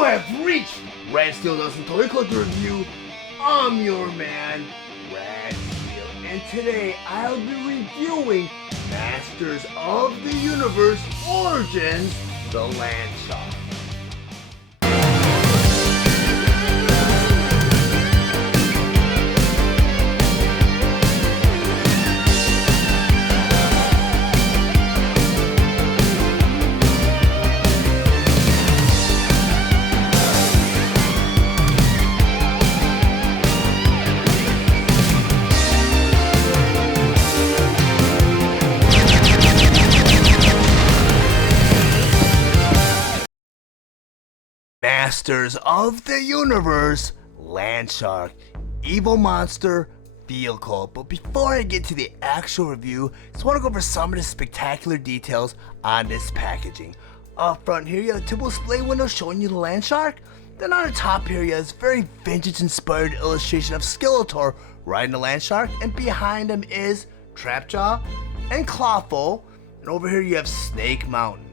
You have reached Red Steele Doesn't Toy Collector Review. I'm your man, Red Steele, and today I'll be reviewing Masters of the Universe Origins, the Land Shark. Masters of the Universe, Land Shark, Evil Monster, Vehicle. But before I get to the actual review, I just want to go over some of the spectacular details on this packaging. Up front here, you have a typical display window showing you the Land Shark. Then on the top here, you have this very vintage-inspired illustration of Skeletor riding the Land Shark, and behind him is Trapjaw and Clawful. And over here, you have Snake Mountain.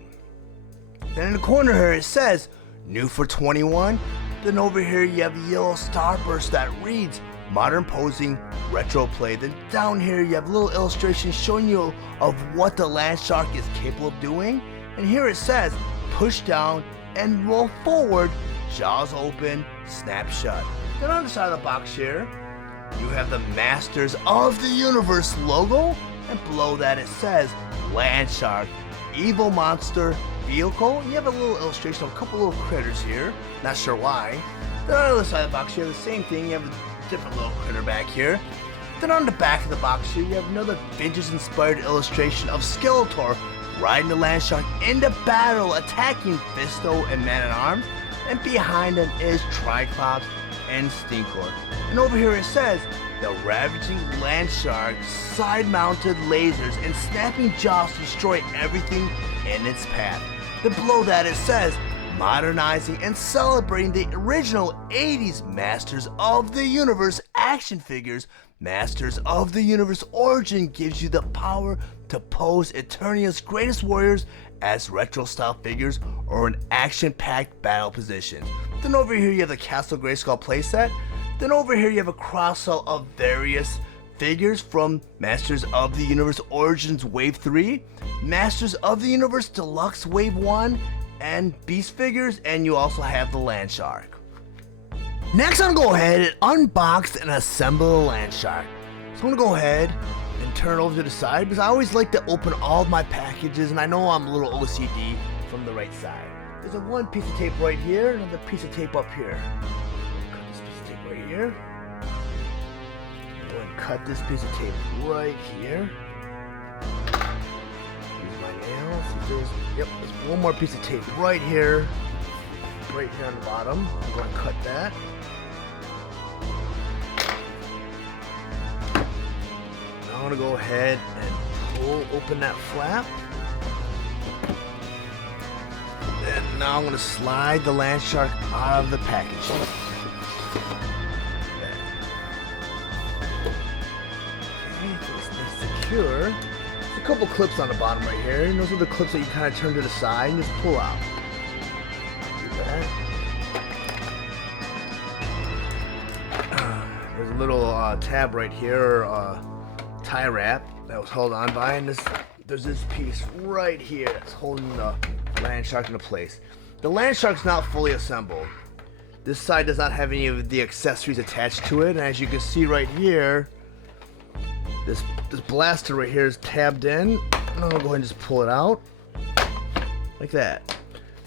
Then in the corner here, it says new for 21. Then over here you have a yellow starburst that reads modern posing retro play. Then down here you have a little illustration showing you of what the Land Shark is capable of doing. And here it says push down and roll forward, jaws open, snap shut. Then on the side of the box here you have the Masters of the Universe logo, and below that it says Land Shark, Evil Monster, Vehicle. You have a little illustration of a couple little critters here, not sure why. Then on the other side of the box here, the same thing, you have a different little critter back here. Then on the back of the box here, you have another vintage-inspired illustration of Skeletor riding the Land Shark into battle, attacking Fisto and Man-at-Arms, and behind him is Triclops and Stinkor. And over here it says, the ravaging Land Shark, side-mounted lasers and snapping jaws destroy everything in its path. Then below that it says, modernizing and celebrating the original 80s Masters of the Universe action figures. Masters of the Universe Origin gives you the power to pose Eternia's greatest warriors as retro-style figures or in action-packed battle positions. Then over here you have the Castle Grayskull playset. Then over here you have a cross-sell of various figures from Masters of the Universe Origins Wave 3, Masters of the Universe Deluxe Wave 1, and Beast figures, and you also have the Land Shark. Next I'm going to go ahead and unbox and assemble the Land Shark. So I'm going to go ahead and turn it over to the side because I always like to open all of my packages, and I know I'm a little OCD from the right side. There's a one piece of tape right here, and another piece of tape up here. Cut this piece of tape right here. Go and cut this piece of tape right here. Use my nails. There's one more piece of tape right here on the bottom. I'm going to cut that. Now I'm going to go ahead and pull open that flap. And now I'm going to slide the Land Shark out of the package. Secure. There's a couple clips on the bottom right here, and those are the clips that you kind of turn to the side and just pull out. Do that. There's a little tab right here, tie wrap that was held on by, and there's this piece right here that's holding the Land Shark into place. The Land Shark's not fully assembled. This side does not have any of the accessories attached to it, and as you can see right here, this blaster right here is tabbed in. And I'm gonna go ahead and just pull it out like that.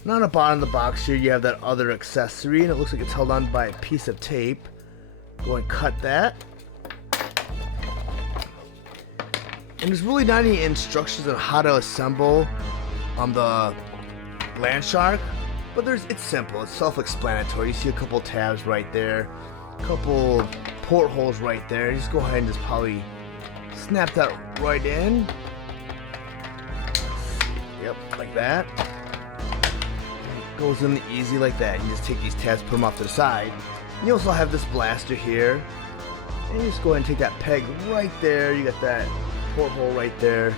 Now on the bottom of the box here you have that other accessory, and it looks like it's held on by a piece of tape. Go and cut that. And there's really not any instructions on how to assemble the Land Shark, but it's simple, it's self-explanatory. You see a couple tabs right there, a couple portholes right there. Just go ahead and just probably snap that right in. Yep, like that. It goes in easy like that. You just take these tabs, put them off to the side. And you also have this blaster here. And you just go ahead and take that peg right there. You got that porthole right there.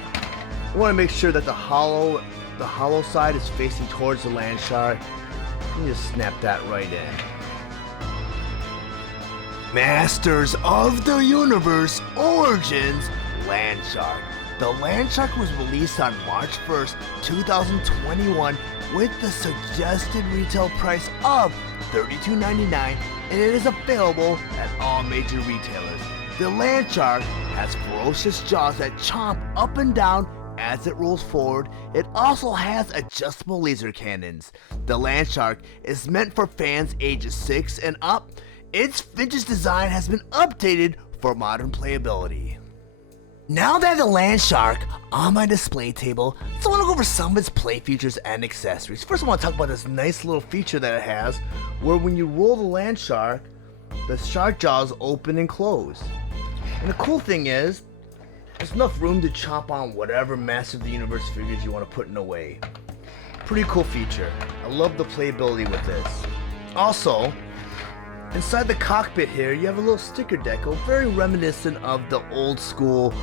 You want to make sure that the hollow side is facing towards the Land Shark. You just snap that right in. Masters of the Universe Origins Landshark. The Landshark was released on March 1st, 2021 with the suggested retail price of $32.99, and it is available at all major retailers. The Landshark has ferocious jaws that chomp up and down as it rolls forward. It also has adjustable laser cannons. The Landshark is meant for fans ages 6 and up. Its vintage design has been updated for modern playability. Now that I have the Landshark on my display table, so I want to go over some of its play features and accessories. First I want to talk about this nice little feature that it has, where when you roll the Landshark, the shark jaws open and close. And the cool thing is, there's enough room to chomp on whatever Master of the Universe figures you want to put in a way. Pretty cool feature. I love the playability with this. Also, inside the cockpit here, you have a little sticker deco, very reminiscent of the old school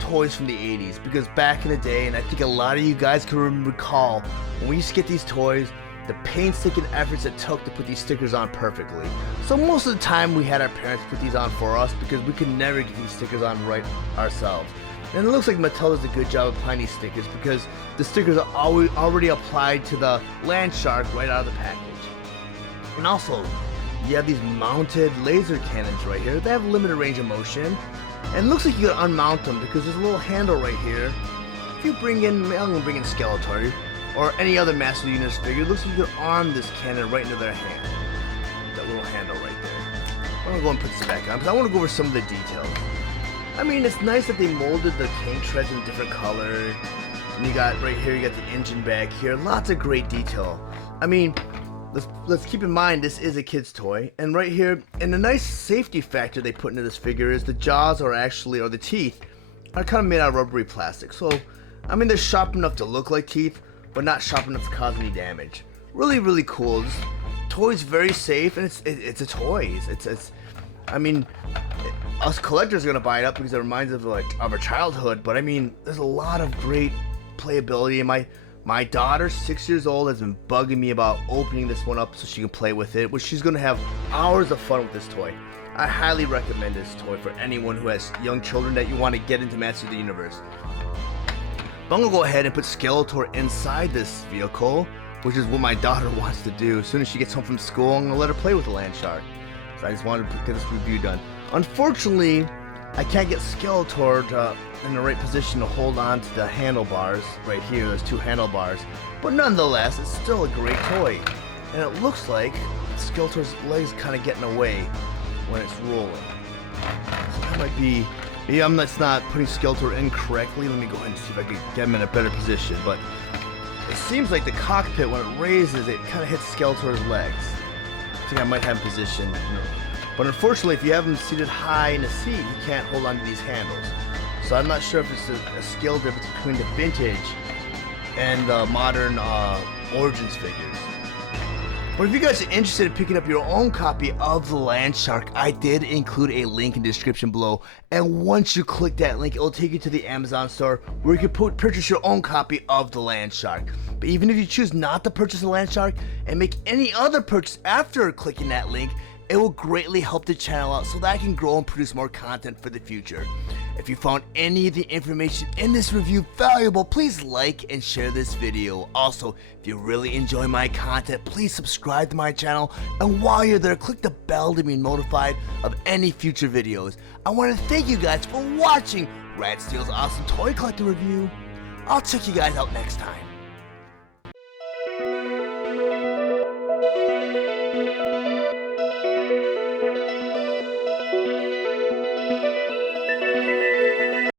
toys from the 80s. Because back in the day, and I think a lot of you guys can recall, when we used to get these toys, the painstaking efforts it took to put these stickers on perfectly. So most of the time we had our parents put these on for us because we could never get these stickers on right ourselves. And it looks like Mattel does a good job of applying these stickers because the stickers are already applied to the Landshark right out of the package. And also, you have these mounted laser cannons right here. They have limited range of motion. And it looks like you can unmount them because there's a little handle right here. If you bring in, I'm going to bring in Skeletor or any other Master of the Universe figure, it looks like you can arm this cannon right into their hand. That little handle right there. I'm going to go and put this back on because I want to go over some of the details. I mean, it's nice that they molded the tank treads in different colors. And you got right here, you got the engine back here. Lots of great detail. I mean, let's keep in mind this is a kid's toy. And right here, and the nice safety factor they put into this figure is the jaws are actually, or the teeth, are kind of made out of rubbery plastic. So, I mean, they're sharp enough to look like teeth, but not sharp enough to cause any damage. Really, really cool. This toy's very safe, and it's a toy. I mean, us collectors are gonna buy it up because it reminds us of our childhood. But I mean, there's a lot of great playability, and my daughter, 6 years old, has been bugging me about opening this one up so she can play with it, which she's gonna have hours of fun with this toy. I highly recommend this toy for anyone who has young children that you want to get into Master of the Universe. But I'm going to go ahead and put Skeletor inside this vehicle, which is what my daughter wants to do. As soon as she gets home from school, I'm going to let her play with the Landshark. So I just wanted to get this review done. Unfortunately, I can't get Skeletor in the right position to hold on to the handlebars right here. There's two handlebars. But nonetheless, it's still a great toy. And it looks like Skeletor's legs kind of getting away when it's rolling. So that might be... Maybe I'm just not putting Skeletor in correctly. Let me go ahead and see if I can get him in a better position. But it seems like the cockpit, when it raises, it kind of hits Skeletor's legs. I think I might have him positioned. But unfortunately, if you have him seated high in a seat, you can't hold on to these handles. So I'm not sure if it's a skill difference between the vintage and the modern Origins figures. But if you guys are interested in picking up your own copy of the Landshark, I did include a link in the description below. And once you click that link, it will take you to the Amazon store where you can purchase your own copy of the Landshark. But even if you choose not to purchase the Landshark and make any other purchase after clicking that link, it will greatly help the channel out so that I can grow and produce more content for the future. If you found any of the information in this review valuable, please like and share this video. Also, if you really enjoy my content, please subscribe to my channel. And while you're there, click the bell to be notified of any future videos. I want to thank you guys for watching Steele's awesome toy collector review. I'll check you guys out next time.